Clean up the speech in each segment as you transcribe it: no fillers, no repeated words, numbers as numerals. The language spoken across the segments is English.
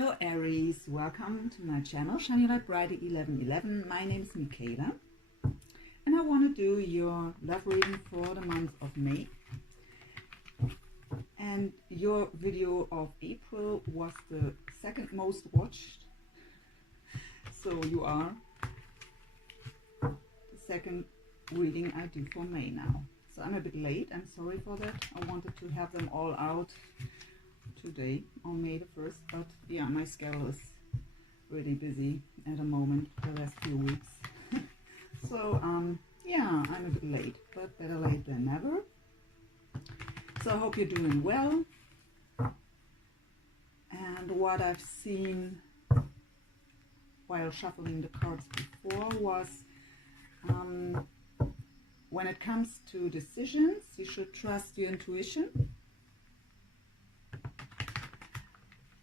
Hello Aries, welcome to my channel Shiny Light Bright 1111. My name is Michaela and I want to do your love reading for the month of May. And your video of April was the second most watched, so you are the second reading I do for May now. So I'm a bit late, I'm sorry for that. I wanted to have them all out today on May the 1st, but yeah, my schedule is really busy at the moment for the last few weeks. So yeah, I'm a bit late, but better late than never. So I hope you're doing well. And what I've seen while shuffling the cards before was when it comes to decisions, you should trust your intuition.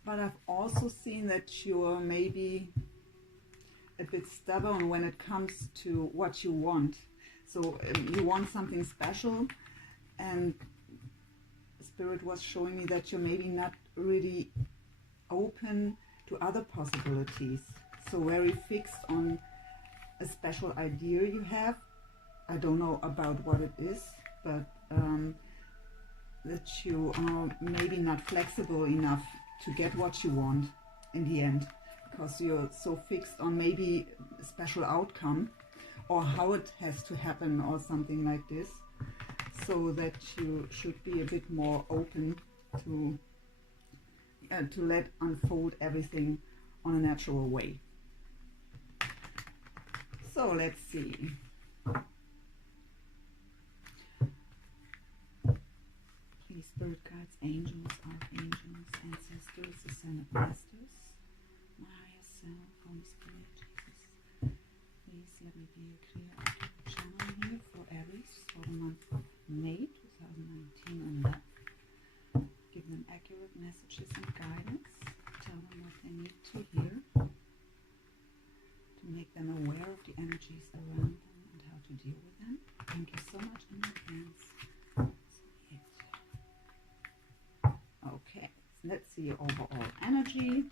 But I've also seen that you're maybe a bit stubborn when it comes to what you want. So you want something special, and Spirit was showing me that you're maybe not really open to other possibilities. So very fixed on a special idea you have. I don't know about what it is, but that you are maybe not flexible enough to get what you want in the end, because you're so fixed on maybe a special outcome or how it has to happen or something like this, so that you should be a bit more open to let unfold everything on a natural way. So let's see. Please, spirit guides, angels, archangels, ancestors, ascended masters, my higher self, Holy Spirit, Jesus. Please let me be a clear channel here for Aries for the month of May 2019 and love. Give them accurate messages and guidance. Tell them what they need to hear to make them aware of the energies around them and how to deal with them. Thank you so much in advance. Okay, let's see your overall energy.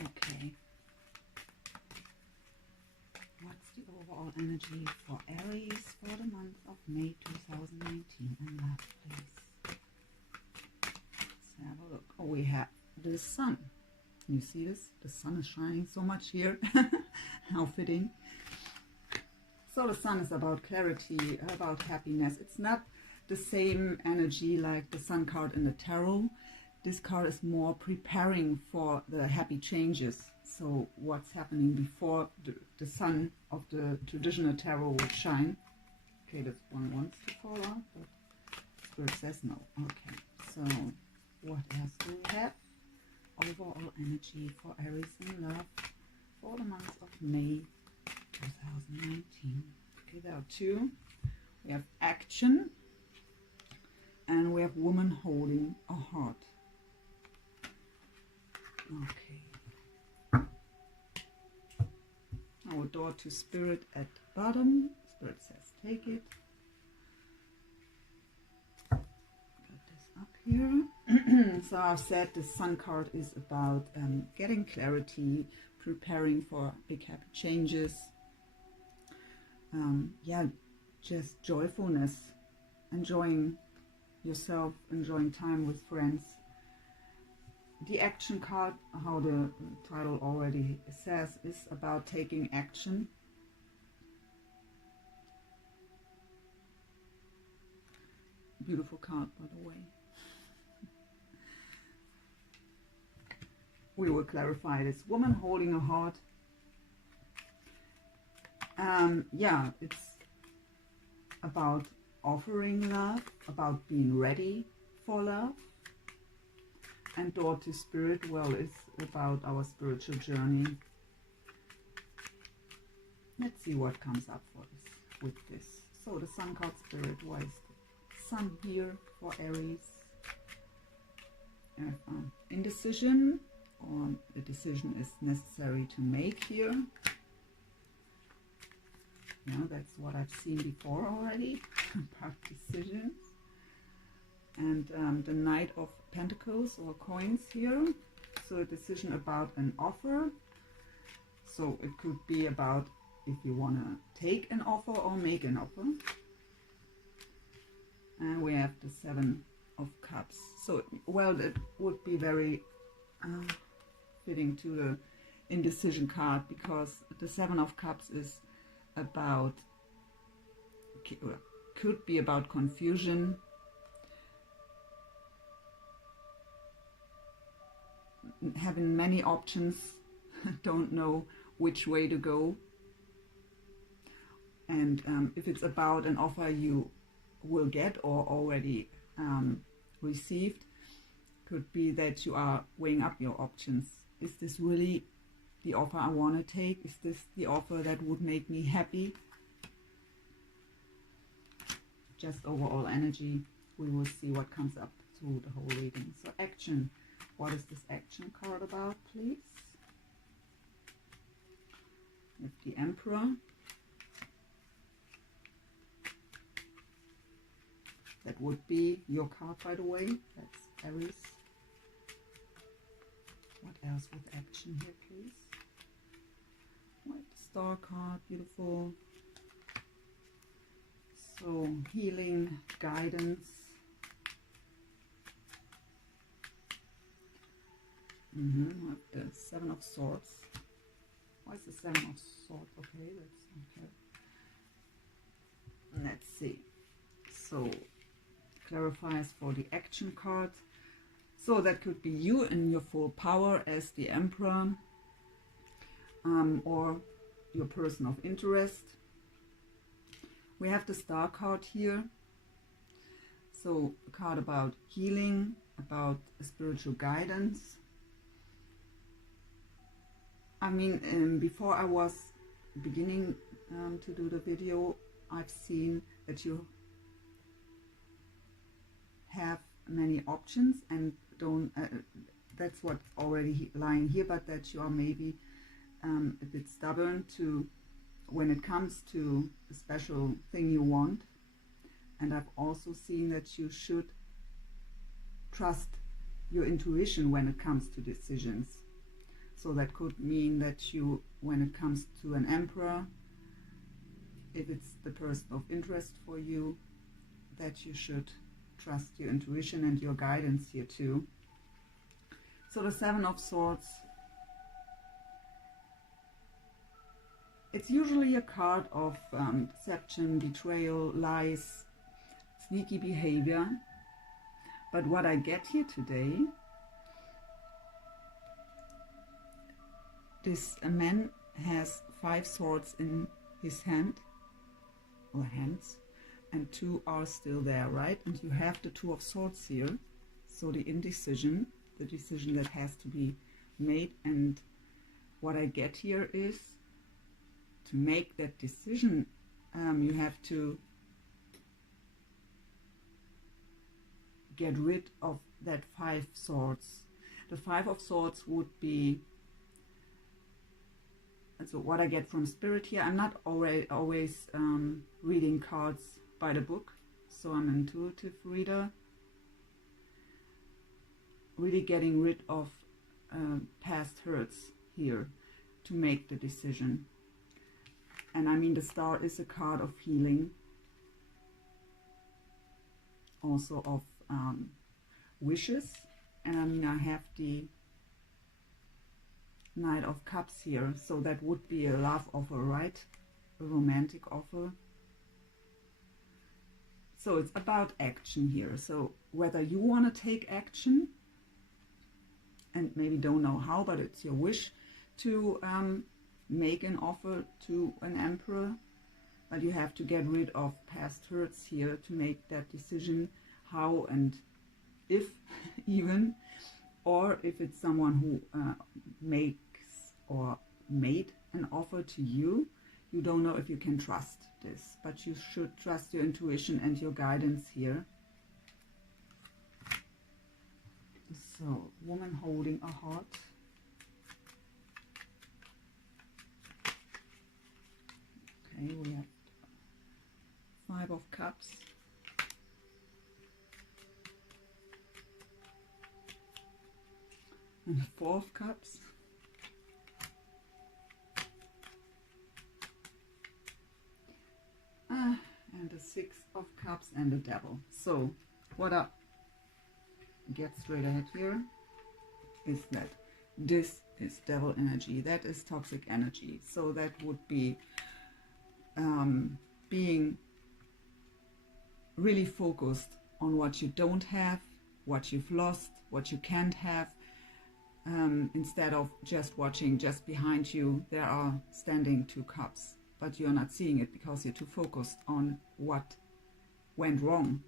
Okay. What's the overall energy for Aries for the month of May 2019? And love, please. Let's have a look. Oh, we have the sun. Can you see this? The sun is shining so much here. How fitting. So the sun is about clarity, about happiness. It's not the same energy like the sun card in the tarot. This card is more preparing for the happy changes. So what's happening before the sun of the traditional tarot will shine. Okay, this one wants to fall out, but Spirit says no. Okay, so what else do we have? Overall energy for Aries in love for the month of May 2019. Okay, there are two. We have action, and we have woman holding a heart. Okay. Our door to Spirit at the bottom. Spirit says take it. Put this up here. So I've said the sun card is about getting clarity, preparing for big happy changes. Yeah, just joyfulness, enjoying yourself, enjoying time with friends. The action card, how the title already says, is about taking action. Beautiful card, by the way. We will clarify this. Woman holding a heart. Yeah, it's about offering love, about being ready for love. And door to Spirit, well, it's about our spiritual journey. Let's see what comes up for this with this. So the sun card, Spirit, why is the sun here for Aries? Indecision, or a decision is necessary to make here. Yeah, that's what I've seen before already about decisions. and the Knight of Pentacles or coins here. So a decision about an offer. So it could be about if you want to take an offer or make an offer. And we have the Seven of Cups. So, well, that would be very fitting to the indecision card, because the Seven of Cups is about, could be about confusion, having many options, don't know which way to go. And if it's about an offer you will get or already received, could be that you are weighing up your options. Is this really the offer I want to take? Is this the offer that would make me happy? Just overall energy. We will see what comes up through the whole reading. So action. What is this action card about, please? With the Emperor. That would be your card, by the way. That's Aries. What else with action here, please? White Star card, beautiful. So, healing, guidance. The Seven of Swords. Why is the Seven of Swords? Okay, that's okay. Let's see. So, clarifies for the action card. So that could be you in your full power as the Emperor, or your person of interest. We have the Star card here. So a card about healing, about spiritual guidance. I mean, before I was beginning to do the video, I've seen that you have many options and don't, that's what already lying here, but that you are maybe a bit stubborn to when it comes to a special thing you want. And I've also seen that you should trust your intuition when it comes to decisions. So that could mean that you, when it comes to an Emperor, if it's the person of interest for you, that you should trust your intuition and your guidance here too. So the Seven of Swords, it's usually a card of deception, betrayal, lies, sneaky behavior. But what I get here today, this man has 5 swords in his hand, or hands, and 2 are still there, right? And you have the Two of Swords here. So the indecision, the decision that has to be made. And what I get here is, to make that decision, you have to get rid of that 5 swords. The 5 of Swords would be, and so what I get from Spirit here, I'm not always reading cards by the book, so I'm an intuitive reader. Really getting rid of past hurts here to make the decision. And I mean, the Star is a card of healing, also of wishes. And I mean, I have the Knight of Cups here, so that would be a love offer, right? A romantic offer. So it's about action here. So whether you want to take action and maybe don't know how, but it's your wish to make an offer to an Emperor, but you have to get rid of past hurts here to make that decision, how and if even, or if it's someone who makes or made an offer to you, you don't know if you can trust this, but you should trust your intuition and your guidance here. So, woman holding a heart. Okay, we have 5 of Cups. and the Four of Cups. And the Six of Cups and the Devil. So what I get straight ahead here is that this is devil energy. That is toxic energy. So that would be being really focused on what you don't have, what you've lost, what you can't have, instead of just watching just behind you. There are standing two cups, but you're not seeing it because you're too focused on what went wrong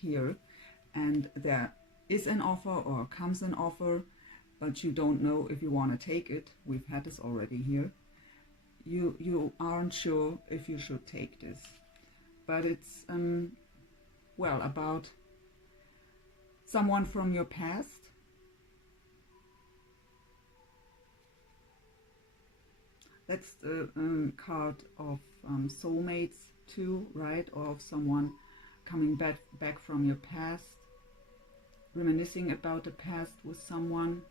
here. And there is an offer or comes an offer, but you don't know if you want to take it. We've had this already here. You aren't sure if you should take this, but it's well, about someone from your past. That's the card of soulmates too, right? Or of someone coming back from your past, reminiscing about the past with someone.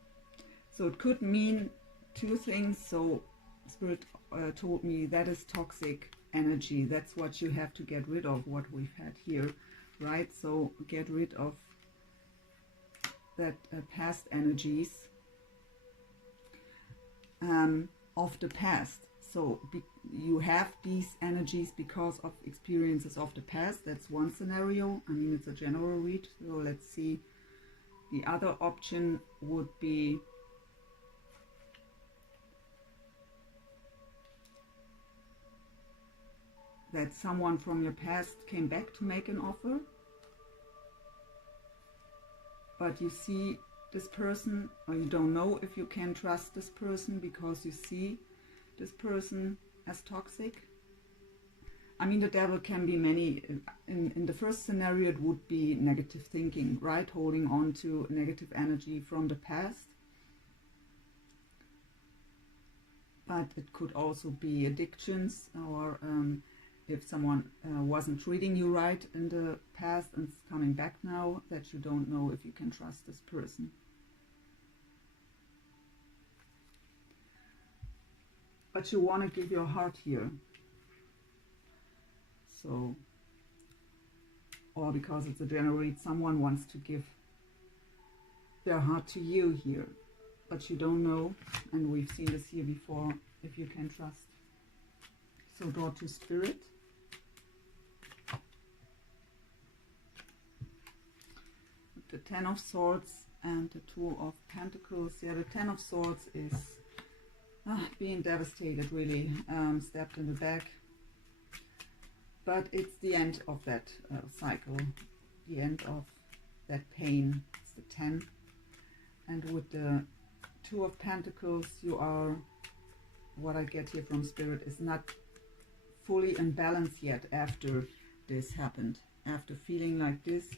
So it could mean two things. So Spirit told me that is toxic energy. That's what you have to get rid of, what we've had here, right? So get rid of that past energies of the past. So you have these energies because of experiences of the past. That's one scenario. I mean, it's a general read. So let's see. The other option would be that someone from your past came back to make an offer, but you see this person, or you don't know if you can trust this person because you see this person as toxic. I mean, the devil can be many. In the first scenario, it would be negative thinking, right? Holding on to negative energy from the past. But it could also be addictions, or if someone wasn't treating you right in the past and is coming back now, that you don't know if you can trust this person. But you want to give your heart here. So, or because it's a general read, someone wants to give their heart to you here, but you don't know, and we've seen this here before, if you can trust. So draw to Spirit. The Ten of Swords and the Two of Pentacles. Yeah, the Ten of Swords is being devastated, really, stabbed in the back. But it's the end of that cycle, the end of that pain. It's the 10. And with the Two of Pentacles, you are, what I get here from Spirit, is not fully in balance yet after this happened. After feeling like this,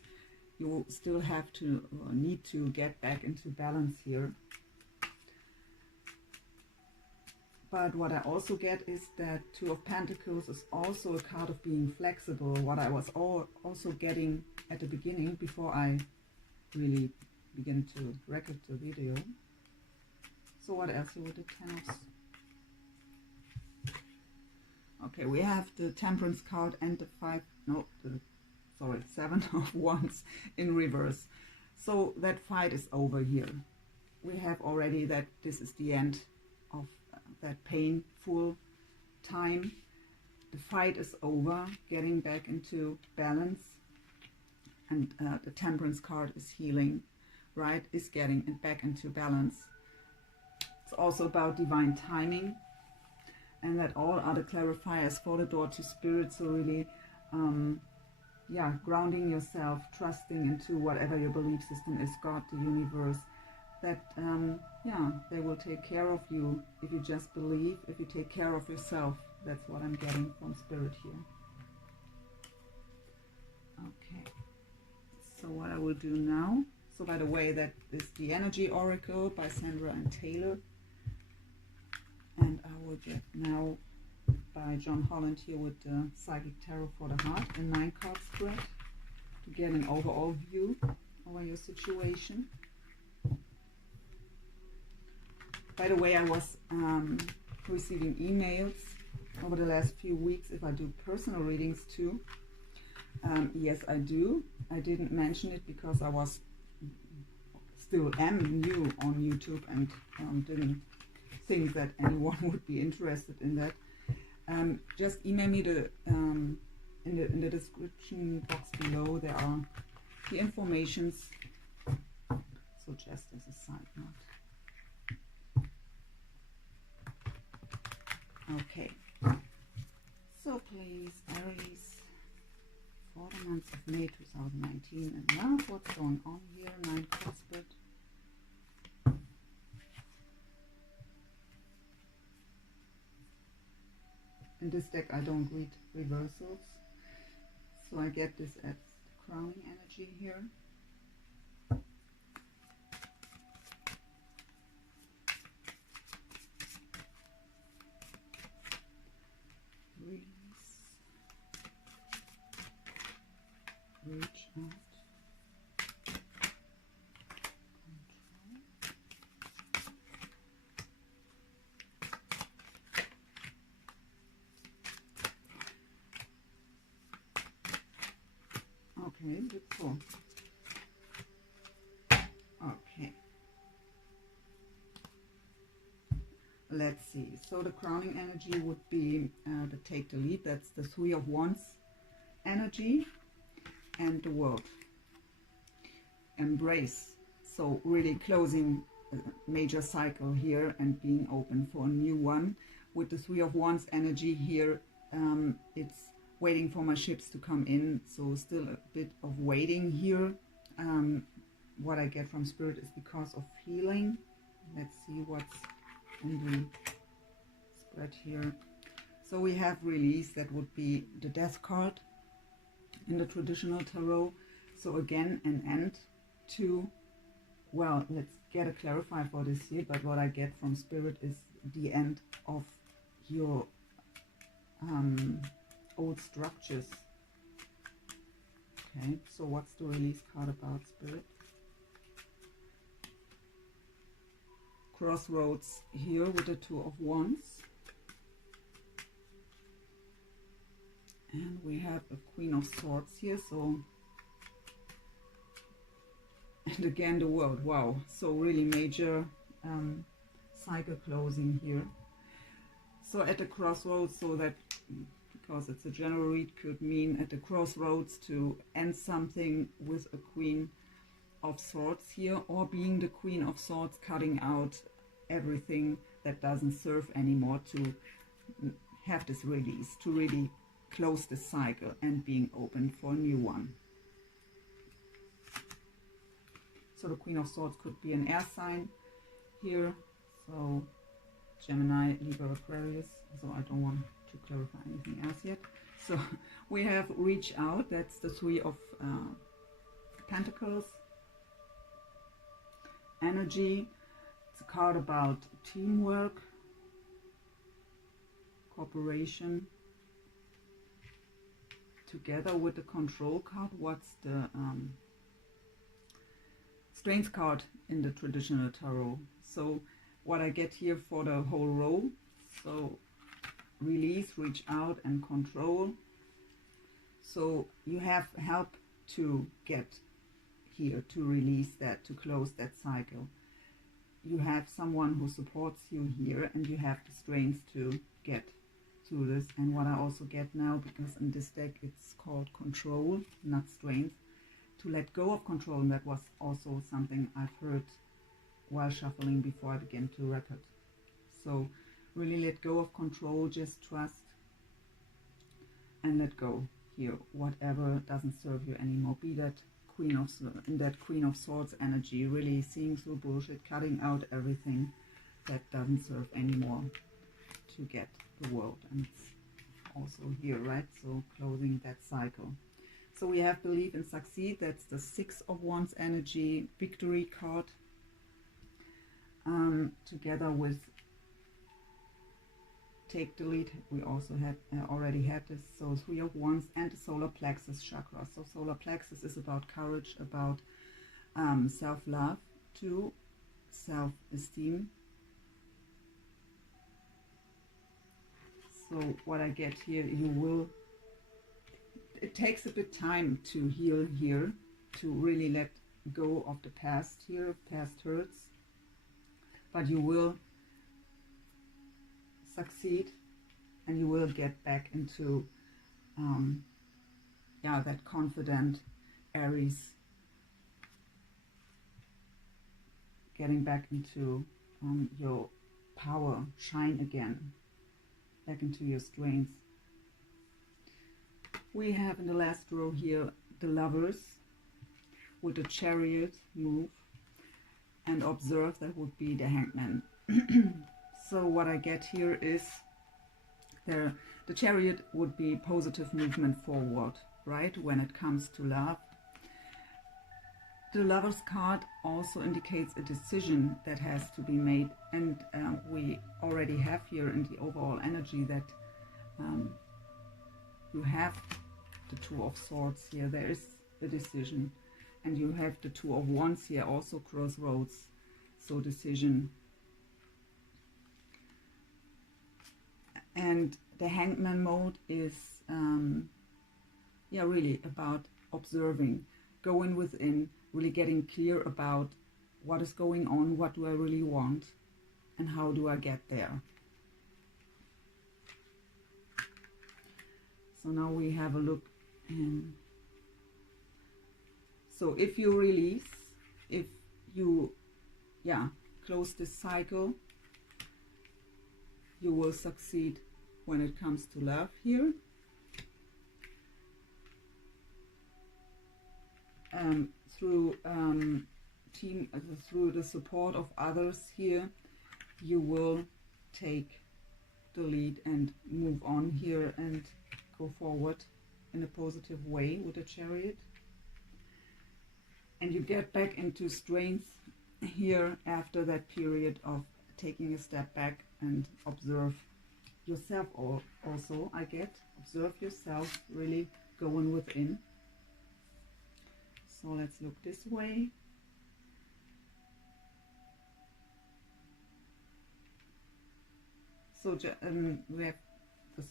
you still have to, need to get back into balance here. But what I also get is that Two of Pentacles is also a card of being flexible. What I was also getting at the beginning, before I really begin to record the video. So what else here with the Ten of... Okay, we have the Temperance card and the Seven of Wands in reverse. So that fight is over here. We have already that this is the end of that painful time. The fight is over, getting back into balance. And the Temperance card is healing, right? Is getting back into balance. It's also about divine timing. And that all are the clarifiers for the door to Spirit. So really, yeah, grounding yourself, trusting into whatever your belief system is, God, the universe, that, yeah, they will take care of you if you just believe, if you take care of yourself. That's what I'm getting from Spirit here. Okay, so what I will do now, so by the way, that is the Energy Oracle by Sandra and Taylor. And I will get now by John Holland here with the Psychic Tarot for the Heart, a 9-card spread, to get an overall view over your situation. By the way, I was receiving emails over the last few weeks if I do personal readings too. Yes, I do. I didn't mention it because I was still am new on YouTube and didn't think that anyone would be interested in that. Just email me in the description box below. There are the informations. So just as a side note. Okay. So please, Aries, for the month of May 2019, and now what's going on here? 9 Cuthbert. In this deck I don't read reversals, so I get this as the crowning energy here. Release, reach out, okay, beautiful. Okay. Let's see. So the crowning energy would be the take the lead. That's the 3 of Wands energy, and the World. Embrace. So really closing a major cycle here and being open for a new one. With the 3 of Wands energy here, it's waiting for my ships to come in, so still a bit of waiting here. What I get from Spirit is because of healing. Let's see what's in the spread here. So we have release, that would be the Death card in the traditional tarot. So again, an end to, well, let's get a clarify for this here, but what I get from Spirit is the end of your old structures. Okay, so what's the release card about, Spirit? Crossroads here with the 2 of Wands. And we have a Queen of Swords here, so, and again the World. Wow, so really major cycle closing here. So at the crossroads, so that, because it's a general read, could mean at the crossroads to end something with a Queen of Swords here, or being the Queen of Swords, cutting out everything that doesn't serve anymore, to have this release, to really close the cycle and being open for a new one. So the Queen of Swords could be an air sign here, so Gemini, Libra, Aquarius. So I don't want to clarify anything else yet. So we have reach out, that's the 3 of Pentacles energy. It's a card about teamwork, cooperation. Together with the Control card, what's the Strength card in the traditional tarot? So what I get here for the whole row, so release, reach out, and control. So you have help to get here, to release that, to close that cycle. You have someone who supports you here, and you have the strength to get through this. And what I also get now, because in this deck it's called control, not strength, to let go of control. And that was also something I've heard while shuffling before I began to record. So really let go of control, just trust and let go here, whatever doesn't serve you anymore. Be that Queen of, in that Queen of Swords energy, really seeing through bullshit, cutting out everything that doesn't serve anymore to get the World. And it's also here, right? So closing that cycle. So we have believe and succeed, that's the 6 of Wands energy, victory card, together with take the lead. We also had already had this, so 3 of Wands and the solar plexus chakra. So solar plexus is about courage, about self-love too, self-esteem, So what I get here, it takes a bit time to heal here, to really let go of the past here, past hurts, but you will succeed and you will get back into yeah, that confident Aries, getting back into your power, shine again, back into your strength. We have in the last row here the Lovers with the Chariot move, and observe, that would be the Hangman. So what I get here is the Chariot would be positive movement forward, right, when it comes to love. The Lovers card also indicates a decision that has to be made, and we already have here in the overall energy that you have the Two of Swords here. There is a decision, and you have the Two of Wands here, also crossroads, so decision. And the Hangman mode is yeah, really about observing, going within, really getting clear about what is going on, what do I really want, and how do I get there. So now we have a look in. So if you release, if you, yeah, close this cycle, you will succeed when it comes to love here. Through through the support of others here, you will take the lead and move on here and go forward in a positive way with the Chariot. And you get back into strength here after that period of taking a step back and observe yourself also, I get. Observe yourself, really going within. So let's look this way. So we have the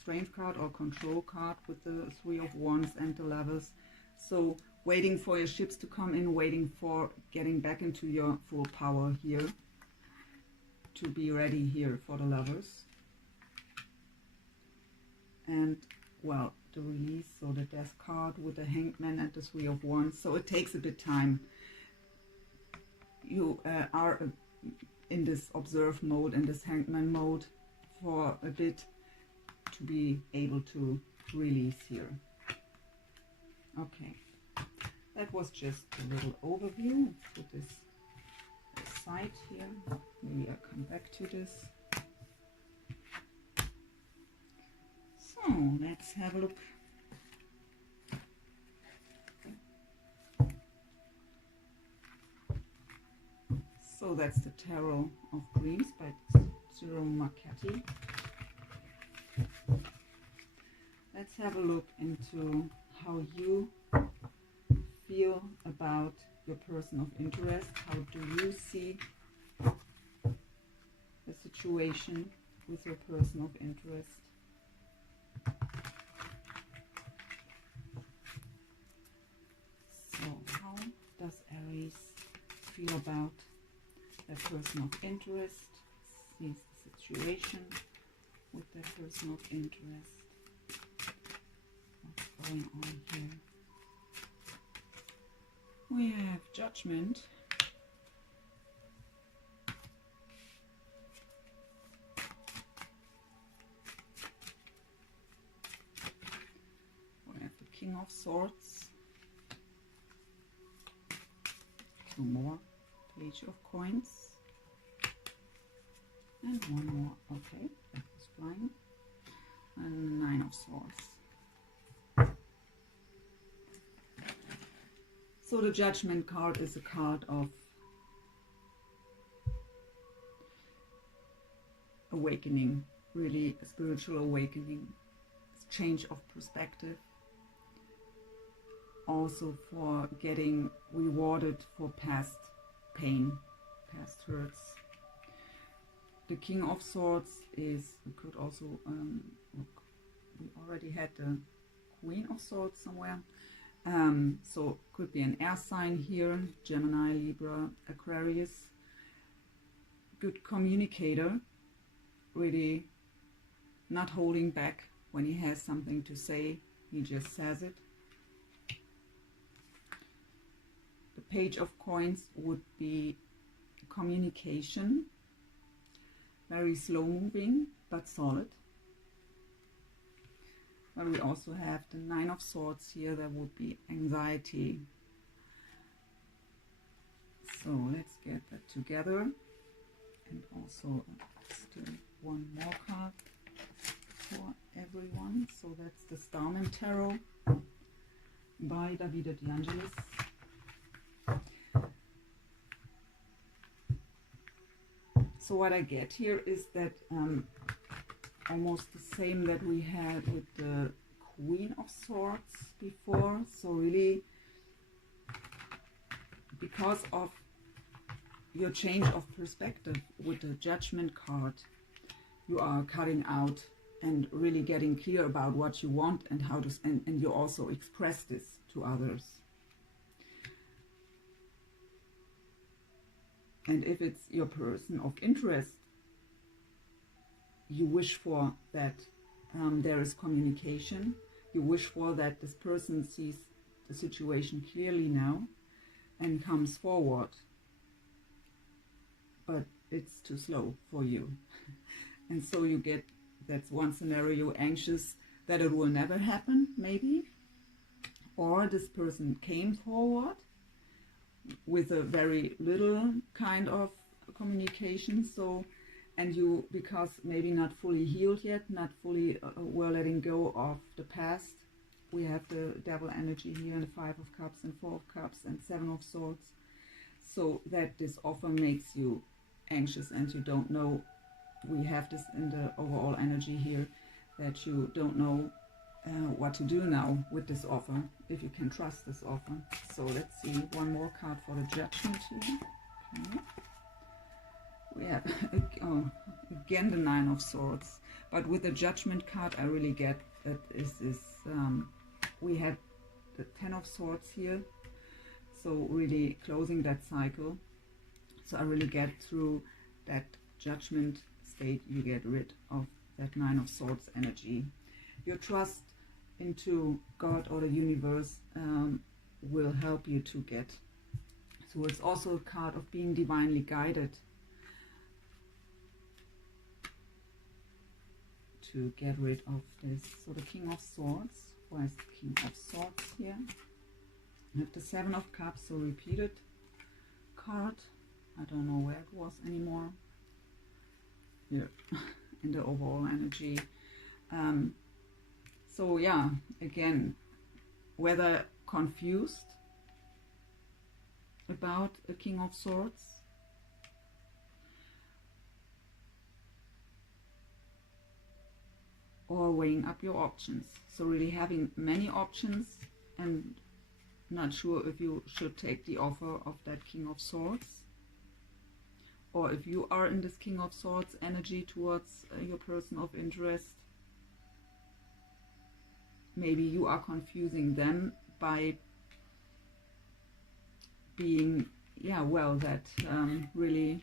Strength card or Control card with the Three of Wands and the Lovers. So waiting for your ships to come in, waiting for getting back into your full power here, to be ready here for the Lovers. And, well, the release, so the Death card with the Hangman and the Three of Wands. So it takes a bit time. You are in this observe mode, in this Hangman mode for a bit, to be able to release here. Okay, that was just a little overview. Let's put this aside here. Maybe I'll come back to this. So let's have a look. So that's the Tarot of Dreams by Jerome Marchetti. Let's have a look into how you feel about your person of interest. How do you see the situation with your person of interest? So how does Aries feel about their person of interest? Sees the situation with their person of interest. What's going on here? We have Judgment. We have the King of Swords. Two more. Page of Coins. And one more. Okay, that was flying. And Nine of Swords. So the Judgment card is a card of awakening, really a spiritual awakening, change of perspective, also for getting rewarded for past pain, past hurts. the King of Swords is, we could also look, we already had the Queen of Swords somewhere. So could be an air sign here, Gemini, Libra, Aquarius. Good communicator, really not holding back when he has something to say, he just says it. The Page of Coins would be communication, very slow moving but solid. But we also have the Nine of Swords here, that would be anxiety. So let's get that together. And also still one more card for everyone. So that's the Starman Tarot by Davide De Angelis. So what I get here is that almost the same that we had with the Queen of Swords before. So really, because of your change of perspective with the Judgment card, you are cutting out and really getting clear about what you want and how to, and you also express this to others. And if it's your person of interest, you wish for that there is communication. You wish for that this person sees the situation clearly now and comes forward. But it's too slow for you. And so you get, that's one scenario, anxious that it will never happen, maybe. Or this person came forward with a very little kind of communication. So, and you, because maybe not fully healed yet, not fully well letting go of the past. We have the Devil energy here, and the Five of Cups and Four of Cups and Seven of Swords. So that this offer makes you anxious and you don't know, we have this in the overall energy here, that you don't know what to do now with this offer, if you can trust this offer. So let's see, one more card for the Judgment here. Okay. We have again the Nine of Swords, but with the Judgment card I really get that we had the Ten of Swords here, so really closing that cycle. So I really get through that Judgment state, you get rid of that Nine of Swords energy. Your trust into God or the universe will help you to get. So it's also a card of being divinely guided to get rid of this. So the King of Swords, why is the King of Swords here? We have the Seven of Cups, so repeated card. I don't know where it was anymore. Here, in the overall energy. So yeah, again, whether confused about a King of Swords, or weighing up your options. So really having many options and not sure if you should take the offer of that King of Swords, or if you are in this King of Swords energy towards your person of interest, maybe you are confusing them by being, yeah, well, that really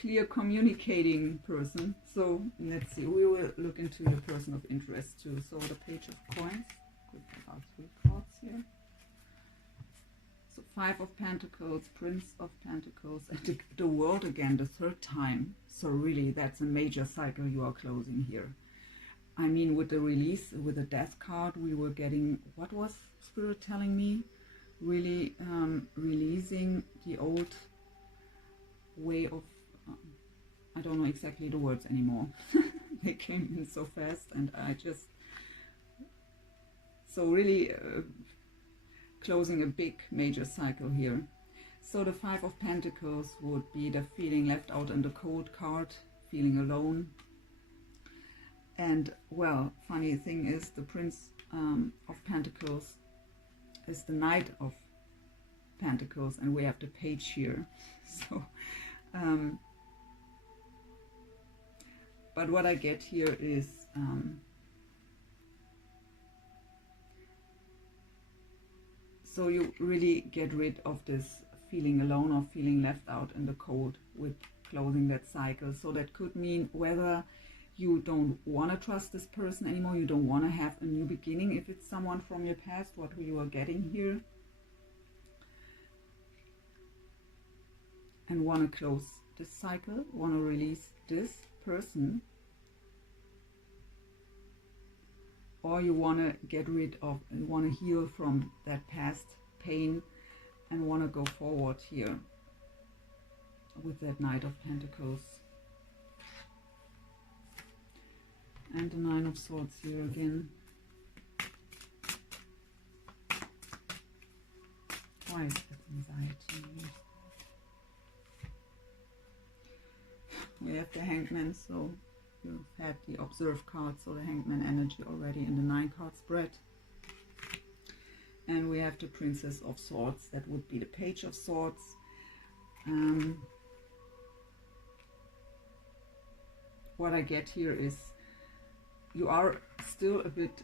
clear communicating person. So let's see, we will look into your person of interest too. So the Page of Coins, could be about 3 cards here. So Five of Pentacles, Prince of Pentacles, and the World again, the 3rd time. So really, that's a major cycle you are closing here. I mean, with the release, with the Death card, we were getting, what was Spirit telling me? Really releasing the old way of, I don't know exactly the words anymore. They came in so fast and I just, so really closing a big major cycle here. So the Five of Pentacles would be the feeling left out in the cold card, feeling alone. And well, funny thing is the Prince of Pentacles is the Knight of Pentacles, and we have the Page here. So But what I get here is so you really get rid of this feeling alone or feeling left out in the cold with closing that cycle. So that could mean whether you don't want to trust this person anymore, you don't want to have a new beginning. If it's someone from your past, what you are getting here, and want to close this cycle, want to release this person, or you want to get rid of, you want to heal from that past pain and want to go forward here with that Knight of Pentacles. And the Nine of Swords here again. Why is that anxiety? We have the Hangman, so you've had the Observe card, so the Hangman energy already in the 9-card spread. And we have the Princess of Swords, that would be the Page of Swords. What I get here is you are still a bit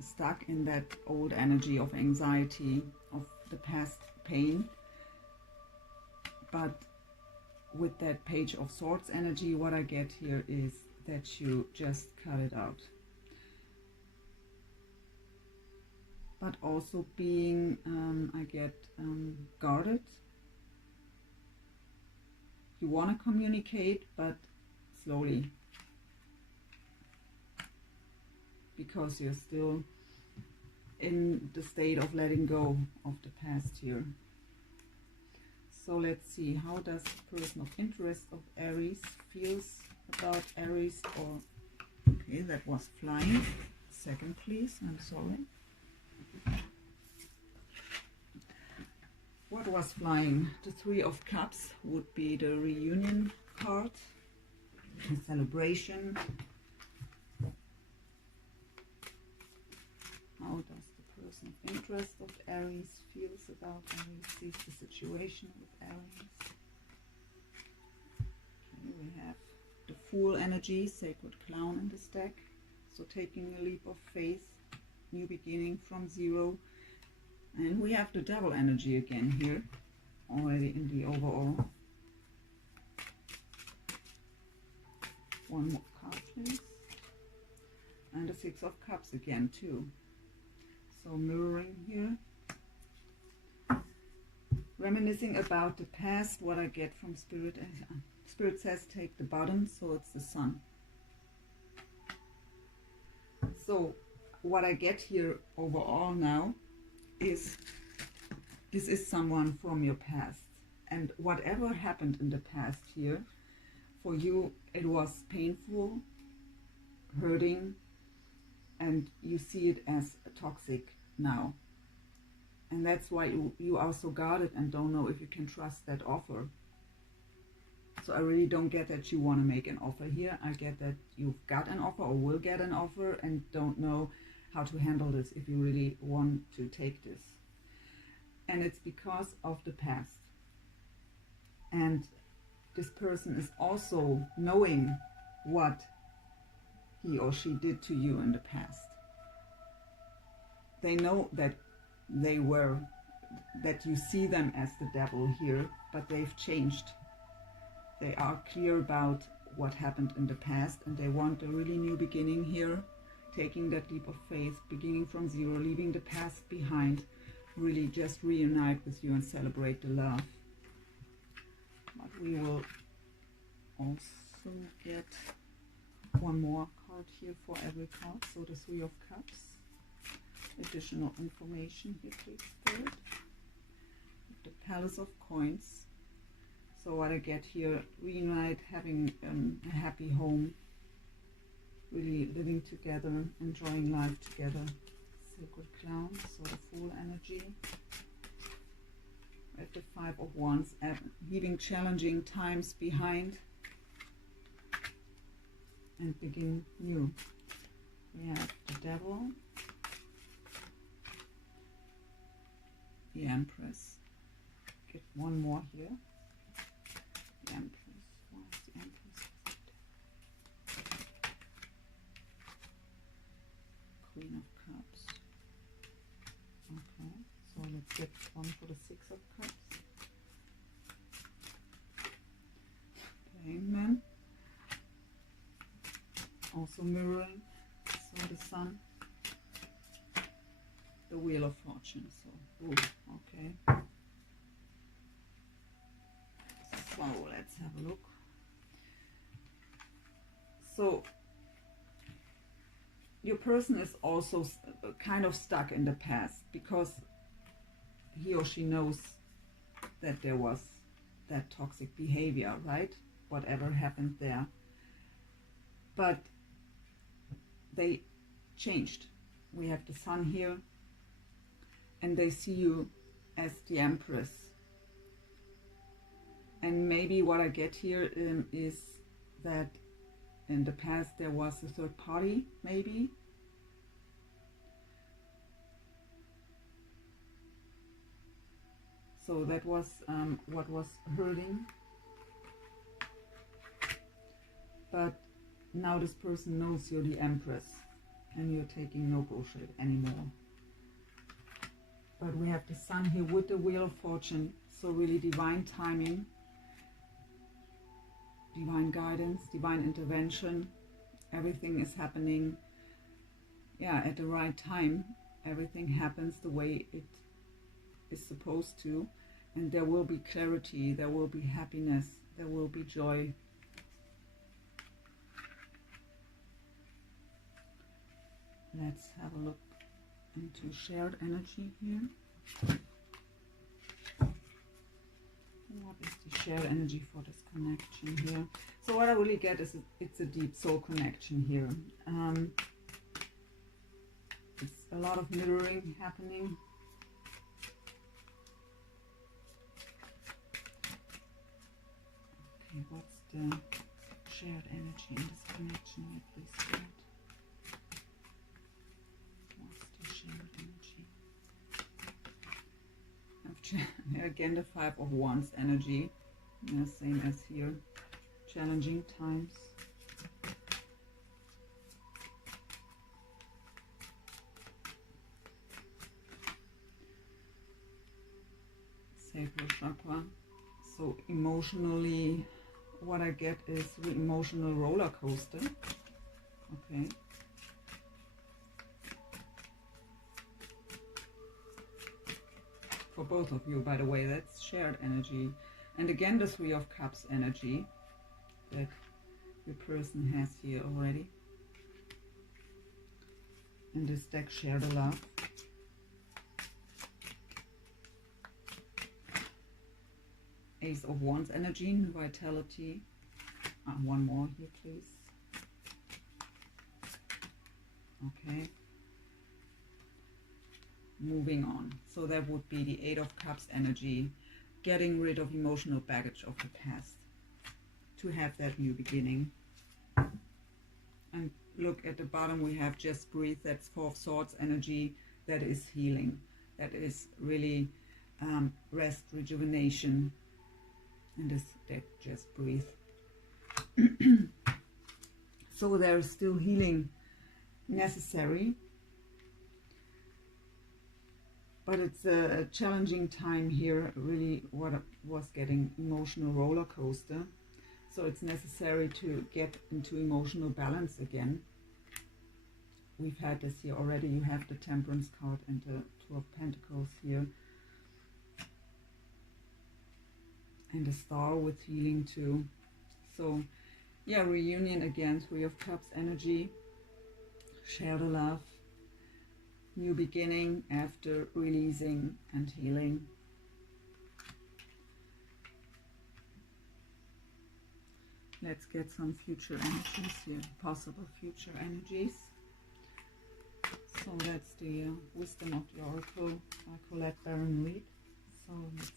stuck in that old energy of anxiety, of the past pain. But with that Page of Swords energy, what I get here is that you just cut it out. But also being, I get guarded. You want to communicate, but slowly. Because you're still in the state of letting go of the past here. So let's see, how does the person of interest of Aries feels about Aries? Or okay, that was flying. Second, please. I'm sorry. What was flying? The Three of Cups would be the reunion card, the celebration. How does the person of interest of Aries feels about Aries, sees the situation with Aries? Okay, we have the Fool energy, Sacred Clown in this deck. So taking a leap of faith, new beginning from zero. And we have the Devil energy again here, already in the overall. One more card, please. And the Six of Cups again, too. So mirroring here. Reminiscing about the past, what I get from Spirit. Spirit says take the bottom, so it's the Sun. So what I get here overall now is this is someone from your past. And whatever happened in the past here, for you it was painful, hurting, and you see it as toxic now. And that's why you are so guarded and don't know if you can trust that offer. So I really don't get that you want to make an offer here. I get that you've got an offer or will get an offer and don't know how to handle this, if you really want to take this. And it's because of the past. And this person is also knowing what he or she did to you in the past. They know that that you see them as the devil here, but they've changed. They are clear about what happened in the past, and they want a really new beginning here, taking that leap of faith, beginning from zero, leaving the past behind, really just reunite with you and celebrate the love. But we will also get one more card here for every card. So the Three of Cups. Additional information here, please, Spirit. The Palace of Coins. So what I get here, reunite, having a happy home, really living together, enjoying life together. Sacred Clown, so the Fool energy. At the Five of Wands, leaving challenging times behind and begin new. We have the Devil, the Empress. Get one more here. The Empress. Why is the Empress? also mirroring. So the Sun, the Wheel of Fortune. So, ooh, okay. So let's have a look. So your person is also kind of stuck in the past because he or she knows that there was that toxic behavior, right? Whatever happened there. But they changed. We have the Sun here, and they see you as the Empress. And maybe what I get here is that in the past there was a third party, maybe. So that was what was hurting. But now this person knows you're the Empress and you're taking no bullshit anymore. But we have the Sun here with the Wheel of Fortune. So really divine timing, divine guidance, divine intervention. Everything is happening, yeah, at the right time. Everything happens the way it is supposed to. And there will be clarity, there will be happiness, there will be joy. Let's have a look into shared energy here. What is the shared energy for this connection here? So what I really get is it's a deep soul connection here. It's a lot of mirroring happening. Okay, what's the shared energy in this connection here, please, Spirit? Again, the Five of Wands energy, yeah, same as here, challenging times. Sacral chakra. So emotionally, what I get is the emotional roller coaster. Okay. For both of you, by the way, that's shared energy. And again, the Three of Cups energy that your person has here already. And this deck, Share the Love. Ace of Wands energy, vitality. One more here, please. Okay. Moving on. So that would be the Eight of Cups energy, getting rid of emotional baggage of the past to have that new beginning. And look at the bottom, we have Just Breathe. That's Four of Swords energy. That is healing. That is really rest, rejuvenation. And this deck, Just Breathe. So there is still healing necessary. But it's a challenging time here, really what was getting emotional roller coaster. So it's necessary to get into emotional balance again. We've had this here already. You have the Temperance card and the Two of Pentacles here. And the Star with healing too. So yeah, reunion again, Three of Cups energy. Share the love. New beginning after releasing and healing. Let's get some future energies here, possible future energies. So that's the Wisdom of the Oracle by Colette Baron Reed. So let's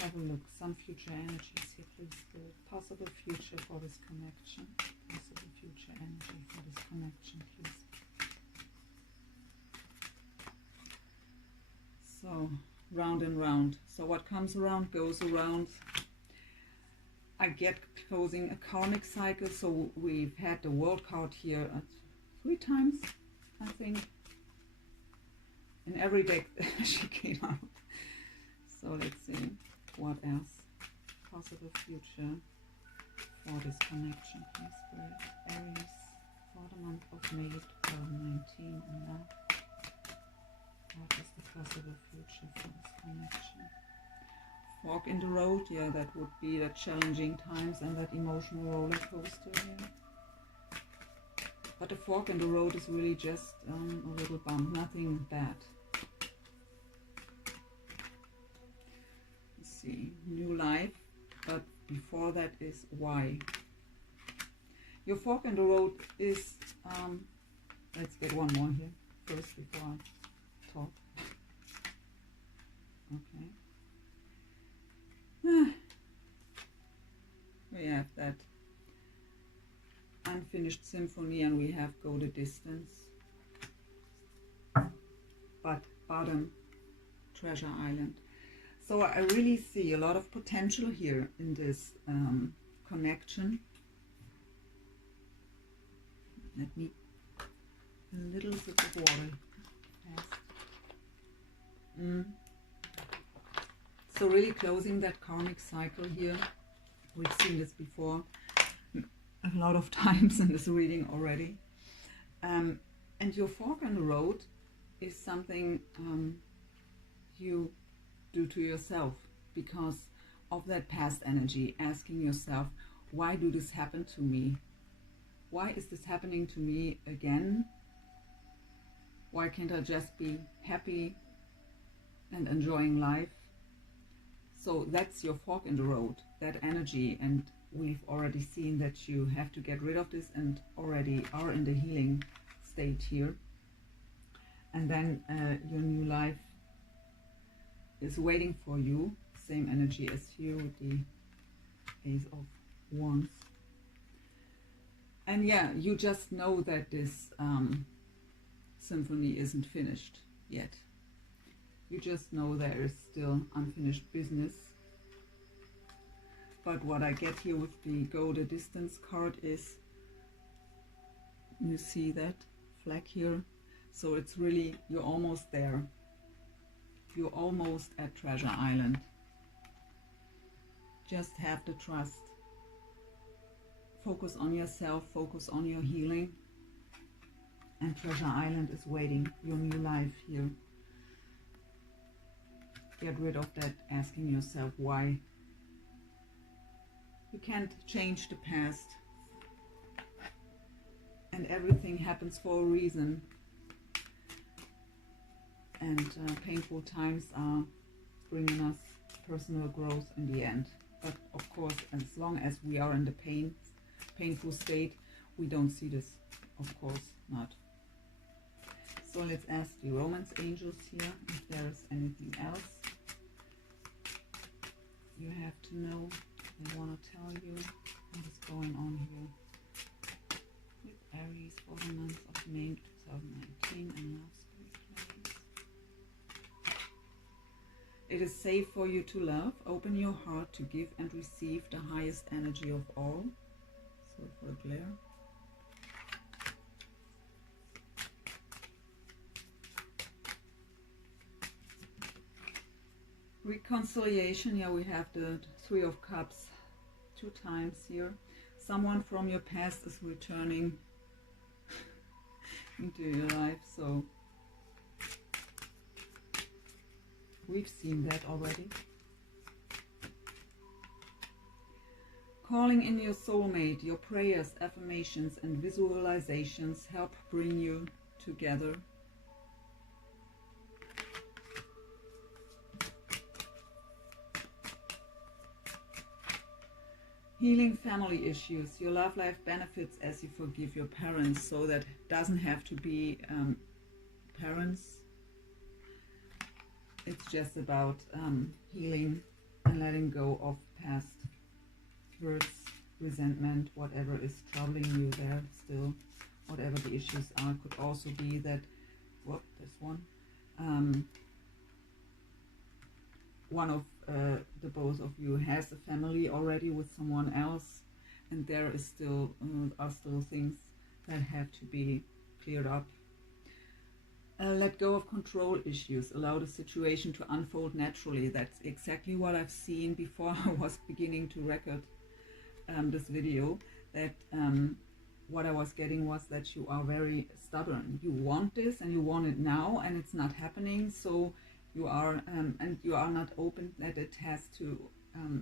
have a look. Some future energies here, please. The possible future for this connection. Possible future energy for this connection, please. So, round and round. So what comes around goes around. I get closing a karmic cycle. So we've had the World card here 3 times, I think. In every deck she came out. So let's see what else. Possible future for this connection, please, Spirit. Aries, for the month of May 2019 and love. What is the possible future for this connection? Fork in the road, yeah, that would be the challenging times and that emotional roller coaster here. But the fork in the road is really just a little bump, nothing bad. Let's see, new life, but before that is why. Your fork in the road is, let's get one more here first before I talk. Okay. We have that unfinished symphony and we have go the distance. But bottom, treasure island. So I really see a lot of potential here in this connection. Let me a little sip of water. So really closing that karmic cycle here. We've seen this before a lot of times in this reading already. And your fork in the road is something you do to yourself because of that past energy, asking yourself, why do this happen to me? Why is this happening to me again? Why can't I just be happy and enjoying life? So that's your fork in the road, that energy, and we've already seen that you have to get rid of this and already are in the healing state here. And then your new life is waiting for you, same energy as here with the Ace of Wands. And yeah, you just know that this symphony isn't finished yet. You just know there is still unfinished business. But what I get here with the go the distance card is, you see that flag here? So it's really, you're almost there. You're almost at Treasure Island. Just have the trust. Focus on yourself, focus on your healing. And Treasure Island is waiting, your new life here. Get rid of that asking yourself why. You can't change the past. And everything happens for a reason. And painful times are bringing us personal growth in the end. But of course, as long as we are in the painful state, we don't see this. Of course not. So let's ask the romance angels here if there is anything else you have to know. They want to tell you what is going on here with Aries for the month of May 2019 and love spirit place. It is safe for you to love. Open your heart to give and receive the highest energy of all. So for a glare. Reconciliation, yeah, we have the Three of Cups 2 times here. Someone from your past is returning into your life, so we've seen that already. Calling in your soulmate, your prayers, affirmations and visualizations help bring you together. Healing family issues. Your love life benefits as you forgive your parents, so that doesn't have to be parents. It's just about healing and letting go of past hurts, resentment, whatever is troubling you there still, whatever the issues are. Could also be that, well, this one, one of the both of you has a family already with someone else, and there is still are still things that have to be cleared up. Let go of control issues. Allow the situation to unfold naturally. That's exactly what I've seen before I was beginning to record this video. That what I was getting was that you are very stubborn. You want this and you want it now, and it's not happening. So you are, and you are not open that it has to,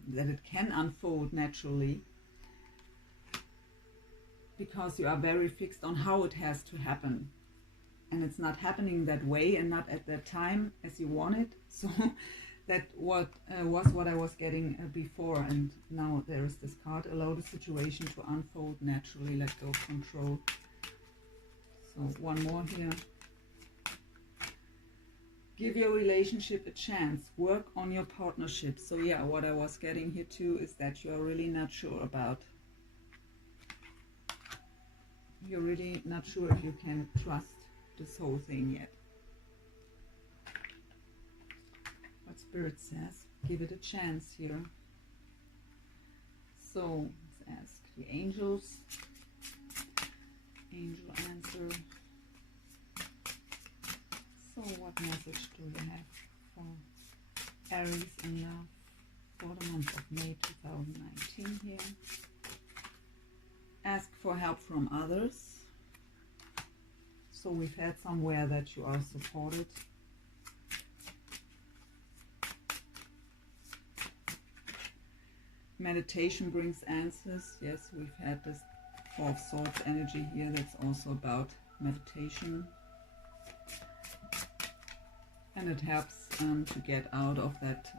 that it can unfold naturally, because you are very fixed on how it has to happen, and it's not happening that way and not at that time as you want it. So that was what I was getting before, and now there is this card: allow the situation to unfold naturally, let go of control. So one more here: give your relationship a chance, work on your partnership. So yeah, what I was getting here too is that you are really not sure about, you're really not sure if you can trust this whole thing yet. What Spirit says, give it a chance here. So let's ask the angels. Angel answer. So what message do you have for Aries in love for the month of May 2019 here? Ask for help from others. So we've had somewhere that you are supported. Meditation brings answers. Yes, we've had this Four of Swords energy here. That's also about meditation. And it helps to get out of that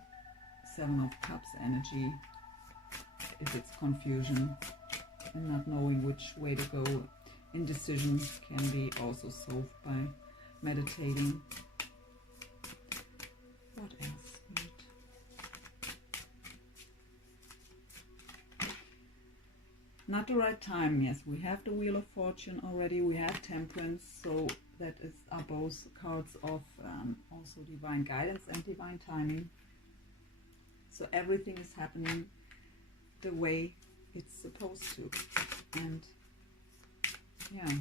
Seven of Cups energy if it's confusion and not knowing which way to go. Indecision can be also solved by meditating. What else? Not the right time. Yes, we have the Wheel of Fortune already. We have Temperance. So that are both cards of also divine guidance and divine timing. So everything is happening the way it's supposed to. And yeah,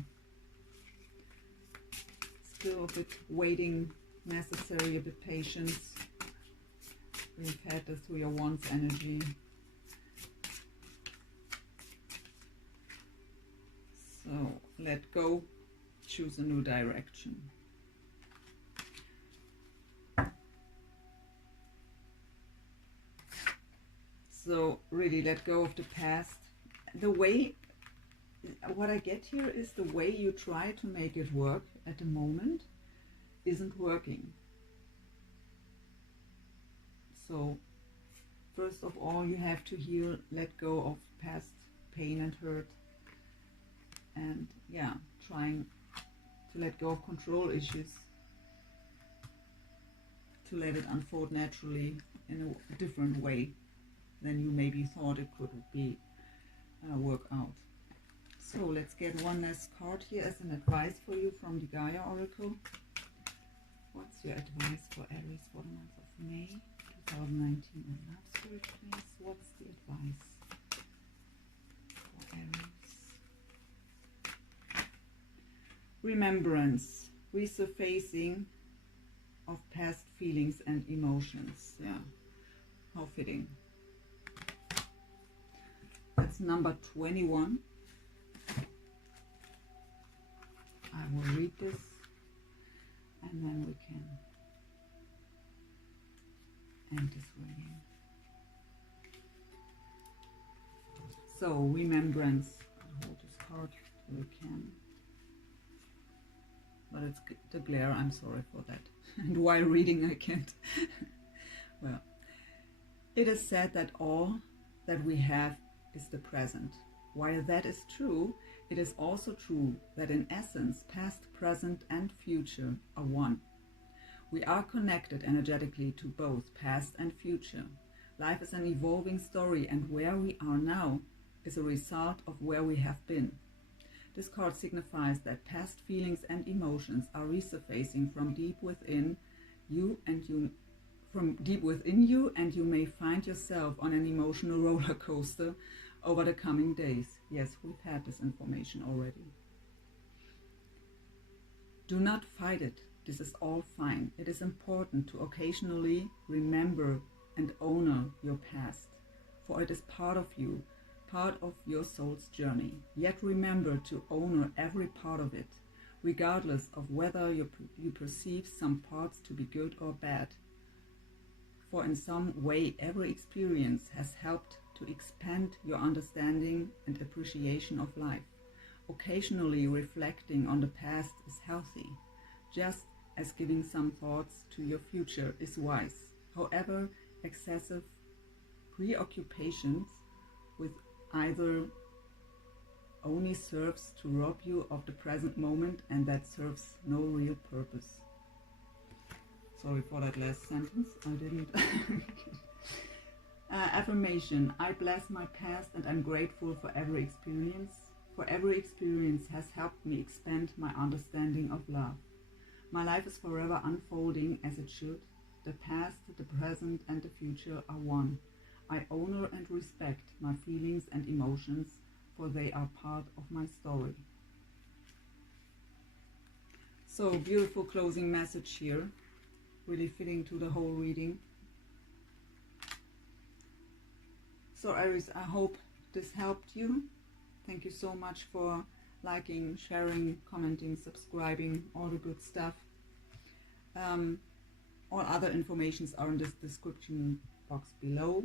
still a bit waiting necessary, a bit patience. We've had the Three of Wands energy. So let go, choose a new direction. So really let go of the past. The way, what I get here is the way you try to make it work at the moment isn't working. So first of all, you have to heal, let go of past pain and hurt. And yeah, trying to let go of control issues, to let it unfold naturally in a different way than you maybe thought it could be work out. So let's get one last card here as an advice for you from the Gaia Oracle. What's your advice for Aries for the month of May 2019 in love, Spirit, please? What's the advice for Aries? Remembrance, resurfacing of past feelings and emotions. Yeah, how fitting. That's number 21. I will read this and then we can end this reading. So, remembrance. I'll hold this card till we can. But it's the glare, I'm sorry for that. And while reading I can't. Well, it is said that all that we have is the present. While that is true, it is also true that in essence, past, present and future are one. We are connected energetically to both past and future. Life is an evolving story, and where we are now is a result of where we have been. This card signifies that past feelings and emotions are resurfacing from deep within you, and you may find yourself on an emotional roller coaster over the coming days. Yes, we've had this information already. Do not fight it. This is all fine. It is important to occasionally remember and honor your past, for it is part of you, part of your soul's journey. Yet remember to honor every part of it, regardless of whether you perceive some parts to be good or bad. For in some way, every experience has helped to expand your understanding and appreciation of life. Occasionally reflecting on the past is healthy, just as giving some thoughts to your future is wise. However, excessive preoccupations with either only serves to rob you of the present moment, and that serves no real purpose. Sorry for that last sentence, I didn't. Affirmation: I bless my past and I'm grateful for every experience. For every experience has helped me expand my understanding of love. My life is forever unfolding as it should. The past, the present, and the future are one. I honor and respect my feelings and emotions, for they are part of my story. So, beautiful closing message here, really fitting to the whole reading. So Aries, I hope this helped you. Thank you so much for liking, sharing, commenting, subscribing, all the good stuff. All other informations are in this description box below.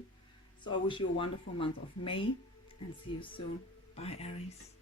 So I wish you a wonderful month of May and see you soon. Bye, Aries.